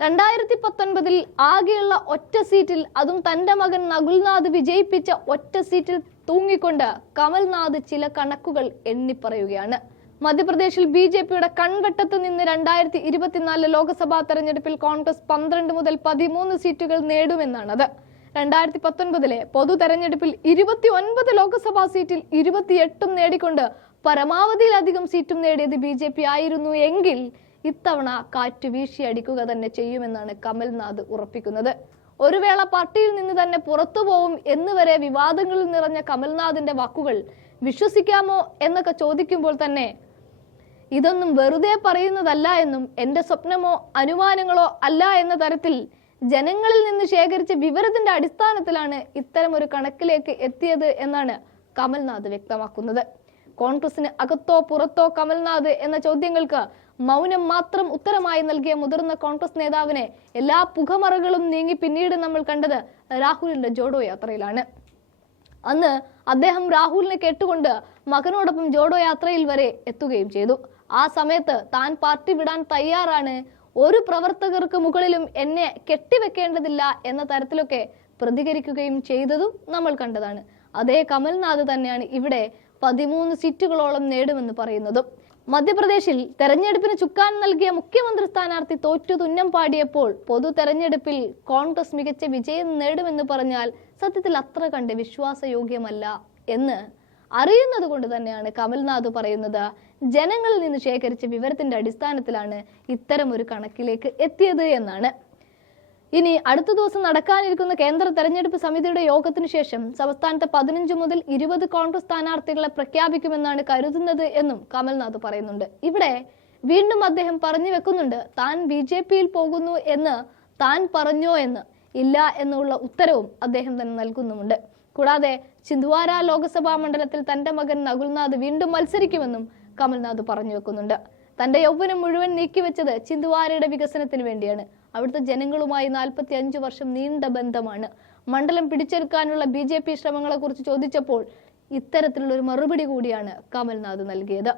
രണ്ടായിരത്തി പത്തൊൻപതിൽ ആകെയുള്ള ഒറ്റ സീറ്റിൽ അതും തന്റെ മകൻ നകുൽനാഥ് വിജയിപ്പിച്ച ഒറ്റ സീറ്റിൽ തൂങ്ങിക്കൊണ്ട് കമൽനാഥ് ചില കണക്കുകൾ എണ്ണിപ്പറയുകയാണ്. മധ്യപ്രദേശിൽ ബി ജെ പിയുടെ കൺവെട്ടത്ത് നിന്ന് രണ്ടായിരത്തി ഇരുപത്തിനാല് ലോക്സഭാ തെരഞ്ഞെടുപ്പിൽ കോൺഗ്രസ് പന്ത്രണ്ട് മുതൽ പതിമൂന്ന് സീറ്റുകൾ നേടുമെന്നാണത്. രണ്ടായിരത്തി പത്തൊൻപതിലെ പൊതു തെരഞ്ഞെടുപ്പിൽ ഇരുപത്തി ഒൻപത് ലോക്സഭാ സീറ്റിൽ ഇരുപത്തിയെട്ടും നേടിക്കൊണ്ട് പരമാവധിയിലധികം സീറ്റും നേടിയത് ബി ജെ പി ആയിരുന്നു എങ്കിൽ ഇത്തവണ കാറ്റ് വീശിയടിക്കുക തന്നെ ചെയ്യുമെന്നാണ് കമൽനാഥ് ഉറപ്പിക്കുന്നത്. ഒരു വേള പാർട്ടിയിൽ നിന്ന് തന്നെ പുറത്തു പോവും എന്ന് വരെ വിവാദങ്ങളിൽ നിറഞ്ഞ കമൽനാഥിന്റെ വാക്കുകൾ വിശ്വസിക്കാമോ എന്നൊക്കെ ചോദിക്കുമ്പോൾ തന്നെ ഇതൊന്നും വെറുതെ പറയുന്നതല്ല എന്നും എന്റെ സ്വപ്നമോ അനുമാനങ്ങളോ അല്ല എന്ന തരത്തിൽ ജനങ്ങളിൽ നിന്ന് ശേഖരിച്ച വിവരത്തിന്റെ അടിസ്ഥാനത്തിലാണ് ഇത്തരം ഒരു കണക്കിലേക്ക് എത്തിയത് എന്നാണ് കമൽനാഥ് വ്യക്തമാക്കുന്നത്. കോൺഗ്രസിന് അകത്തോ പുറത്തോ കമൽനാഥ് എന്ന ചോദ്യങ്ങൾക്ക് മൗനം മാത്രം ഉത്തരമായി നൽകിയ മുതിർന്ന കോൺഗ്രസ് നേതാവിനെ എല്ലാ പുകമറകളും നീങ്ങി പിന്നീട് നമ്മൾ കണ്ടത് രാഹുലിന്റെ ജോഡോ യാത്രയിലാണ്. അന്ന് അദ്ദേഹം രാഹുലിനെ കേട്ടുകൊണ്ട് മകനോടൊപ്പം ജോഡോ യാത്രയിൽ വരെ എത്തുകയും ചെയ്തു. ആ സമയത്ത് താൻ പാർട്ടി വിടാൻ തയ്യാറാണ്. ഒരു പ്രവർത്തകർക്ക് മുകളിലും എന്നെ കെട്ടിവെക്കേണ്ടതില്ല എന്ന തരത്തിലൊക്കെ പ്രതികരിക്കുകയും ചെയ്തതും നമ്മൾ കണ്ടതാണ്. അതേ കമൽനാഥ് തന്നെയാണ് ഇവിടെ പതിമൂന്ന് സീറ്റുകളോളം നേടുമെന്ന് പറയുന്നതും. മധ്യപ്രദേശിൽ തെരഞ്ഞെടുപ്പിന് ചുക്കാൻ നൽകിയ മുഖ്യമന്ത്രി സ്ഥാനാർത്ഥി തോറ്റു തുന്നം പാടിയപ്പോൾ പൊതു തെരഞ്ഞെടുപ്പിൽ കോൺഗ്രസ് മികച്ച വിജയം നേടുമെന്ന് പറഞ്ഞാൽ സത്യത്തിൽ അത്ര കണ്ട് വിശ്വാസയോഗ്യമല്ല എന്ന് അറിയുന്നത് കൊണ്ട് തന്നെയാണ് കമൽനാഥ് പറയുന്നത്. ജനങ്ങളിൽ നിന്ന് ശേഖരിച്ച വിവരത്തിന്റെ അടിസ്ഥാനത്തിലാണ് ഇത്തരം ഒരു കണക്കിലേക്ക് എത്തിയത് എന്നാണ്. ഇനി അടുത്ത ദിവസം നടക്കാനിരിക്കുന്ന കേന്ദ്ര തെരഞ്ഞെടുപ്പ് സമിതിയുടെ യോഗത്തിന് ശേഷം സംസ്ഥാനത്തെ പതിനഞ്ച് മുതൽ ഇരുപത് കോൺഗ്രസ് സ്ഥാനാർത്ഥികളെ പ്രഖ്യാപിക്കുമെന്നാണ് കരുതുന്നത് എന്നും കമൽനാഥ് പറയുന്നുണ്ട്. ഇവിടെ വീണ്ടും അദ്ദേഹം പറഞ്ഞു വെക്കുന്നുണ്ട് താൻ ബി ജെ പിയിൽ പോകുന്നു എന്ന് താൻ പറഞ്ഞോ എന്ന്. ഇല്ല എന്നുള്ള ഉത്തരവും അദ്ദേഹം തന്നെ നൽകുന്നുമുണ്ട്. കൂടാതെ ചിന്ദ്വാര ലോക്സഭാ മണ്ഡലത്തിൽ തന്റെ മകൻ നകുൽനാഥ് വീണ്ടും മത്സരിക്കുമെന്നും കമൽനാഥ് പറഞ്ഞു വെക്കുന്നുണ്ട്. തന്റെ യൗവനം മുഴുവൻ നീക്കിവെച്ചത് ചിന്ദ്വാരയുടെ വികസനത്തിന് വേണ്ടിയാണ്. അവിടുത്തെ ജനങ്ങളുമായി നാൽപ്പത്തി അഞ്ചു വർഷം നീണ്ട ബന്ധമാണ്. മണ്ഡലം പിടിച്ചെടുക്കാനുള്ള ബി ജെ പി ശ്രമങ്ങളെ കുറിച്ച് ചോദിച്ചപ്പോൾ ഇത്തരത്തിലുള്ള ഒരു മറുപടി കൂടിയാണ് കമൽനാഥ് നൽകിയത്.